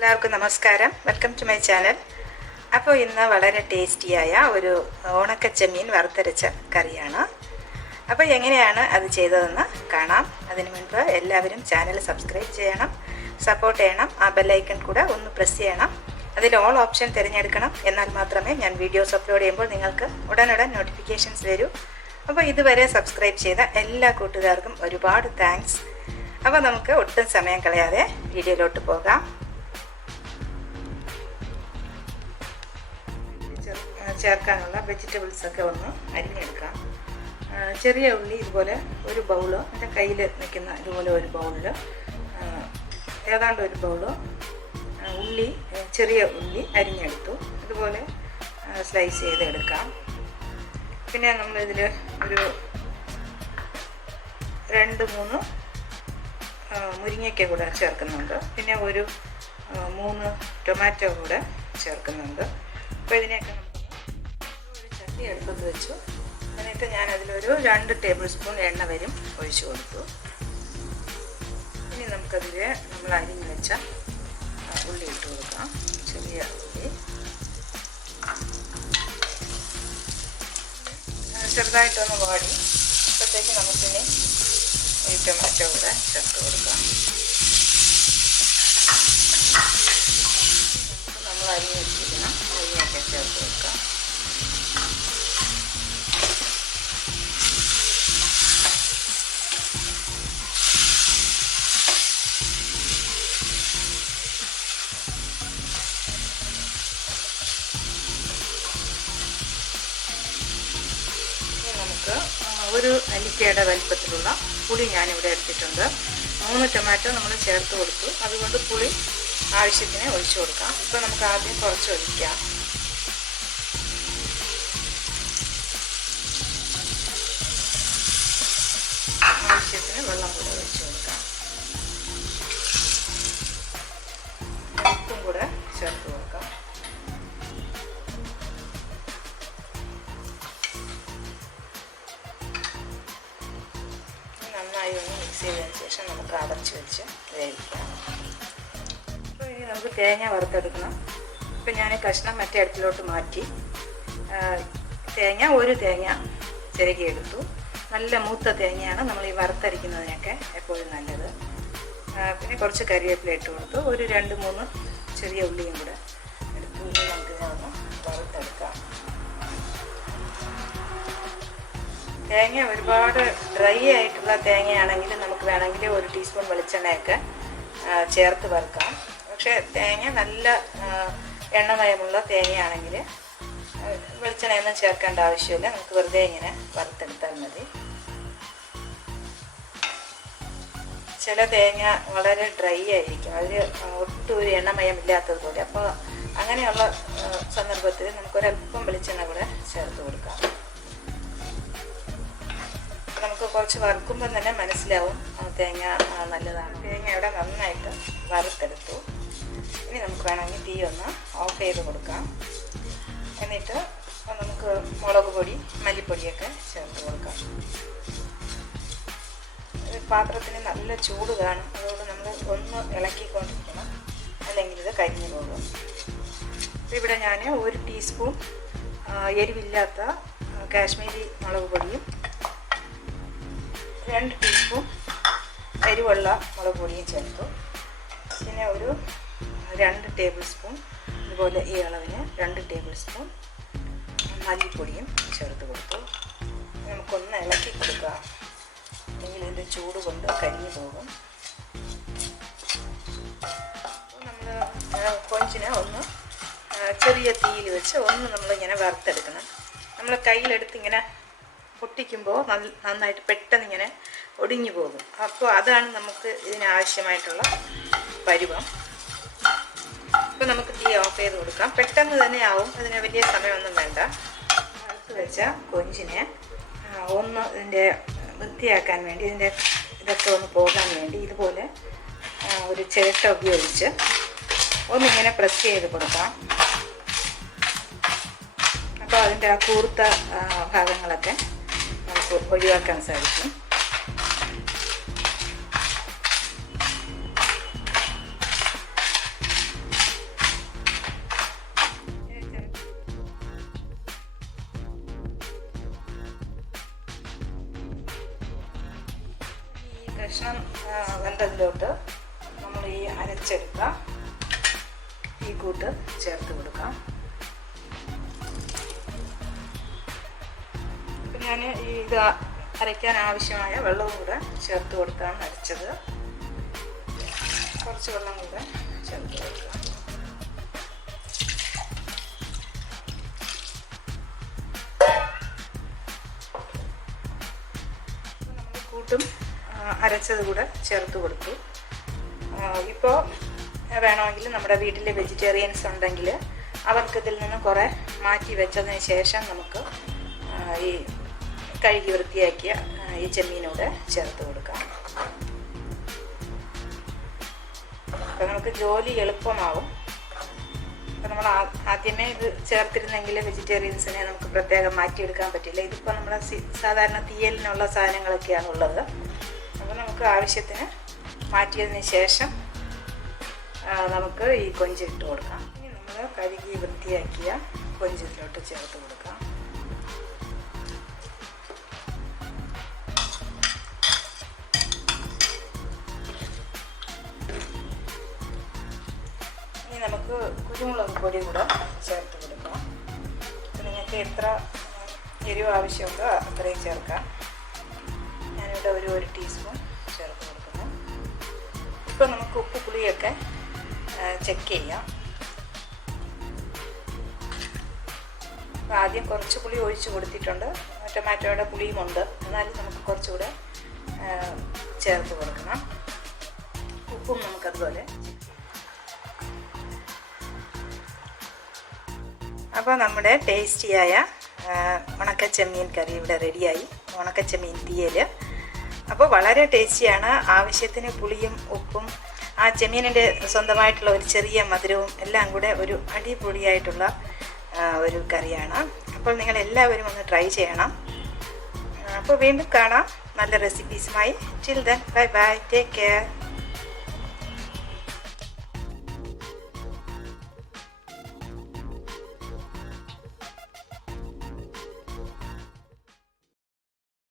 എല്ലാവർക്കും നമസ്കാരം. Welcome to my channel. അപ്പോൾ ഇന്ന് വളരെ ടേസ്റ്റിയായ ഒരു ഉണക്കച്ചെമ്മീൻ വറുത്തരച്ച കറിയാണ്. അപ്പോൾ എങ്ങനെയാണ് അത് ചെയ്തതെന്ന് കാണാം. അതിനു മുൻപ് എല്ലാവരും ചാനൽ സബ്സ്ക്രൈബ് ചെയ്യണം, സപ്പോർട്ട് ചെയ്യണം. ആ ബെല്ലൈക്കൺ കൂടെ ഒന്ന് പ്രസ് ചെയ്യണം. അതിൽ ഓൾ ഓപ്ഷൻ തിരഞ്ഞെടുക്കണം. എന്നാൽ മാത്രമേ ഞാൻ വീഡിയോസ് അപ്ലോഡ് ചെയ്യുമ്പോൾ നിങ്ങൾക്ക് ഉടനുടൻ നോട്ടിഫിക്കേഷൻസ് വരൂ. അപ്പോൾ ഇതുവരെ സബ്സ്ക്രൈബ് ചെയ്ത എല്ലാ കൂട്ടുകാർക്കും ഒരുപാട് താങ്ക്സ്. അപ്പോൾ നമുക്ക് ഒട്ടും സമയം കളയാതെ വീഡിയോയിലോട്ട് പോകാം. ചേർക്കാനുള്ള വെജിറ്റബിൾസൊക്കെ ഒന്ന് അരിഞ്ഞെടുക്കാം. ചെറിയ ഉള്ളി ഇതുപോലെ ഒരു ബൗള്, എൻ്റെ കയ്യിൽ നിൽക്കുന്ന ഇതുപോലെ ഒരു ബൗളിൽ ഏതാണ്ട് ഒരു ബൗള് ഉള്ളി, ചെറിയ ഉള്ളി അരിഞ്ഞെടുത്തു. ഇതുപോലെ സ്ലൈസ് ചെയ്തെടുക്കാം. പിന്നെ നമ്മളിതിൽ ഒരു 2-3 മുരിങ്ങയ്ക്ക കൂടെ ചേർക്കുന്നുണ്ട്. പിന്നെ ഒരു 3 ടൊമാറ്റോ കൂടെ ചേർക്കുന്നുണ്ട്. അപ്പോൾ ഇതിനെയൊക്കെ നമുക്ക് ഒരു ചട്ടി അടുപ്പത്ത് വെച്ചു. എന്നിട്ട് ഞാൻ അതിലൊരു 2 ടേബിൾ സ്പൂൺ എണ്ണ വരും ഒഴിച്ചു കൊടുത്തു. ഇനി നമുക്കതിൽ നമ്മൾ അരിഞ്ഞ് വെച്ച ഉള്ളി ഇട്ട് കൊടുക്കാം. ചെറിയ ഉള്ളി ചെറുതായിട്ടൊന്ന് വാടി അപ്പോഴത്തേക്ക് നമുക്കിനി ഈ ടൊമാറ്റോ കൂടെ ചേർത്ത് കൊടുക്കാം. നമ്മൾ അരിഞ്ഞ് വെച്ചിരിക്കണം, അരിഞ്ഞൊക്കെ ചേർത്ത് കൊടുക്കാം. നമുക്ക് ഒരു നെല്ലിക്കയുടെ വലിപ്പത്തിലുള്ള പുളി ഞാനിവിടെ എടുത്തിട്ടുണ്ട്. 3 ടൊമാറ്റോ നമ്മൾ ചേർത്ത് കൊടുത്തു. അതുകൊണ്ട് പുളി ആവശ്യത്തിന് ഒഴിച്ചു കൊടുക്കാം. ഇപ്പോൾ നമുക്ക് ആദ്യം കുറച്ച് ഒഴിക്കാം. ആവശ്യത്തിന് വെള്ളം കൂടെ ഒഴിച്ചു കൊടുക്കാം. ഉപ്പും കൂടെ ചേർത്ത് കൊടുക്കാം. നന്നായി ഒന്ന് മിക്സ് ചെയ്തതിന് ശേഷം നമുക്ക് അടച്ച് വെച്ച് വേവിക്കാം. അപ്പോൾ ഇനി നമുക്ക് തേങ്ങ വറുത്തെടുക്കണം. ഇപ്പോൾ ഞാൻ കഷ്ണം മറ്റേ അടുപ്പിലോട്ട് മാറ്റി ഒരു തേങ്ങ ചിരകിയെടുത്തു. നല്ല മൂത്ത തേങ്ങയാണ് നമ്മൾ ഈ വറുത്തരിക്കുന്നതിനൊക്കെ എപ്പോഴും നല്ലത്. പിന്നെ കുറച്ച് കരിവേപ്പില ഇട്ട് കൊടുത്തു. ഒരു 2-3 ചെറിയ ഉള്ളിയും കൂടെ എടുത്തു. ഇനി നമുക്കിതിനെ ഒന്ന് വറുത്തെടുക്കാം. തേങ്ങ ഒരുപാട് ഡ്രൈ ആയിട്ടുള്ള തേങ്ങയാണെങ്കിൽ നമുക്ക് വേണമെങ്കിൽ 1 ടീസ്പൂൺ വെളിച്ചെണ്ണയൊക്കെ ചേർത്ത് വറുക്കാം. പക്ഷേ തേങ്ങ നല്ല എണ്ണമയമുള്ള തേങ്ങയാണെങ്കിൽ വെളിച്ചെണ്ണയൊന്നും ചേർക്കേണ്ട ആവശ്യമില്ല. നമുക്ക് വെറുതെ ഇങ്ങനെ വറുത്തെടുത്താൽ മതി. ചില തേങ്ങ വളരെ ഡ്രൈ ആയിരിക്കും, അതിൽ ഒട്ടും ഒരു എണ്ണമയമില്ലാത്തതുപോലെ. അപ്പോൾ അങ്ങനെയുള്ള സന്ദർഭത്തിൽ നമുക്കൊരല്പം വെളിച്ചെണ്ണ കൂടെ ചേർത്ത് കൊടുക്കാം. നമുക്ക് കുറച്ച് വറുക്കുമ്പോൾ തന്നെ മനസ്സിലാവും തേങ്ങ നല്ലതാണ്. തേങ്ങ ഇവിടെ നന്നായിട്ട് വറുത്തെടുത്തു. ഇനി നമുക്ക് വേണമെങ്കിൽ തീ ഒന്ന് ഓഫ് ചെയ്ത് കൊടുക്കാം. എന്നിട്ട് നമുക്ക് മുളക് പൊടി, മല്ലിപ്പൊടിയൊക്കെ ചേർത്ത് കൊടുക്കാം. പാത്രത്തിന് നല്ല ചൂട് കാണും, അതുകൊണ്ട് നമ്മൾ ഒന്ന് ഇളക്കിക്കൊണ്ടിരിക്കണം, അല്ലെങ്കിൽ ഇത് കരിഞ്ഞു പോകും. ഇവിടെ ഞാൻ 1 ടീസ്പൂൺ എരിവില്ലാത്ത കാശ്മീരി മുളക് പൊടിയും 2 ടീസ്പൂൺ എരിവുള്ള മുളക് പൊടിയും ചേർത്തു. പിന്നെ ഒരു 2 ടേബിൾ സ്പൂൺ ഇതുപോലെ ഈ അളവിന് 2 ടേബിൾ സ്പൂൺ മല്ലിപ്പൊടിയും ചേർത്ത് കൊടുത്തു. നമുക്കൊന്ന് ഇളക്കി കൊടുക്കുക, അല്ലെങ്കിൽ ഇതിൻ്റെ ചൂട് കൊണ്ട് കരിഞ്ഞു പോകും. നമ്മൾ കൊഞ്ചിനെ ഒന്ന് ചെറിയ തീയിൽ വെച്ച് ഒന്ന് നമ്മളിങ്ങനെ വറുത്തെടുക്കണം. നമ്മൾ കയ്യിലെടുത്ത് ഇങ്ങനെ പൊട്ടിക്കുമ്പോൾ നന്നായിട്ട് പെട്ടെന്ന് ഇങ്ങനെ ഒടിഞ്ഞു പോകും. അപ്പോൾ അതാണ് നമുക്ക് ഇതിനാവശ്യമായിട്ടുള്ള പരുവം. അപ്പോൾ നമുക്ക് തീ ഓഫ് ചെയ്ത് കൊടുക്കാം. പെട്ടെന്ന് തന്നെ ആവും, അതിന് വലിയ സമയമൊന്നും വേണ്ട. വറുത്ത് വെച്ച കൊഞ്ചിനെ ഒന്ന് ഇതിൻ്റെ വൃത്തിയാക്കാൻ വേണ്ടി, ഇതൊക്കെ ഒന്ന് പോകാൻ വേണ്ടി ഇതുപോലെ ഒരു ചിരട്ട ഉപയോഗിച്ച് ഒന്നിങ്ങനെ പ്രസ് ചെയ്ത് കൊടുക്കാം. അപ്പോൾ അതിൻ്റെ ആ കൂർത്ത ഭാഗങ്ങളൊക്കെ നമുക്ക് ഒഴിവാക്കാൻ സാധിക്കും. കഷ്ണം വെന്തതിലോട്ട് നമ്മൾ ഈ അരച്ചെടുത്ത ഈ കൂട്ട് ചേർത്ത് കൊടുക്കാം. അപ്പം ഞാൻ ഇത് അരയ്ക്കാൻ ആവശ്യമായ വെള്ളവും കൂടെ ചേർത്ത് കൊടുത്താണ് അരച്ചത്. കുറച്ച് വെള്ളം കൂടെ ചേർത്ത് കൊടുക്കാം. നമ്മൾ കൂട്ടും അരച്ചത് കൂടെ ചേർത്ത് കൊടുത്തു. ഇപ്പോൾ വേണമെങ്കിൽ നമ്മുടെ വീട്ടിൽ വെജിറ്റേറിയൻസ് ഉണ്ടെങ്കിൽ അവർക്ക് ഇതിൽ നിന്ന് കുറേ മാറ്റി വെച്ചതിന് ശേഷം നമുക്ക് ഈ കഴുകി വൃത്തിയാക്കിയ ഈ ചെമ്മീനൂടെ ചേർത്ത് കൊടുക്കാം. അപ്പോൾ നമുക്ക് ജോലി എളുപ്പമാവും. അപ്പോൾ നമ്മൾ ആദ്യമേ ഇത് ചേർത്തിരുന്നെങ്കിൽ വെജിറ്റേറിയൻസിനെ നമുക്ക് പ്രത്യേകം മാറ്റിയെടുക്കാൻ പറ്റില്ല. ഇതിപ്പോൾ നമ്മൾ സാധാരണ തീയലിനുള്ള സാധനങ്ങളൊക്കെയാണ് ഉള്ളത്. അപ്പോൾ നമുക്ക് ആവശ്യത്തിന് മാറ്റിയതിന് ശേഷം നമുക്ക് ഈ കൊഞ്ചിട്ട് കൊടുക്കാം. ഇനി നമ്മൾ കഴുകി വൃത്തിയാക്കിയ കൊഞ്ചിലോട്ട് ചേർത്ത് കൊടുക്കാം. ഇനി നമുക്ക് കുരുമുളക് പൊടി കൂടെ ചേർത്ത് കൊടുക്കാം. നിങ്ങൾക്ക് എത്ര എരിവ് ആവശ്യമുണ്ടോ അത്രയും ചേർക്കാം. ഞാനിവിടെ ഒരു ടീസ്പൂൺ ചേർത്ത് കൊടുക്കുന്നു. ഇപ്പോൾ നമുക്ക് ഉപ്പ് പുളിയൊക്കെ ചെക്ക് ചെയ്യാം. അപ്പോൾ ആദ്യം കുറച്ച് പുളി ഒഴിച്ച് കൊടുത്തിട്ടുണ്ട്. ടൊമാറ്റോയുടെ പുളിയുമുണ്ട്. എന്നാലും നമുക്ക് കുറച്ചുകൂടെ ചേർത്ത് കൊടുക്കണം. ഉപ്പും നമുക്കതുപോലെ. അപ്പോൾ നമ്മുടെ ടേസ്റ്റിയായ ഉണക്കച്ചെമ്മീൻ കറി ഇവിടെ റെഡിയായി. ഉണക്കച്ചെമ്മീൻ തീയൽ. അപ്പോൾ വളരെ ടേസ്റ്റിയാണ്. ആവശ്യത്തിന് പുളിയും ഉപ്പും ആ ചെമ്മീനിൻ്റെ സ്വന്തമായിട്ടുള്ള ഒരു ചെറിയ മധുരവും എല്ലാം കൂടെ ഒരു അടിപൊളിയായിട്ടുള്ള ഒരു കറിയാണ്. അപ്പോൾ നിങ്ങൾ എല്ലാവരും ഒന്ന് ട്രൈ ചെയ്യണം. അപ്പോൾ വീണ്ടും കാണാം നല്ല റെസിപ്പീസുമായി. Till then bye bye, take care.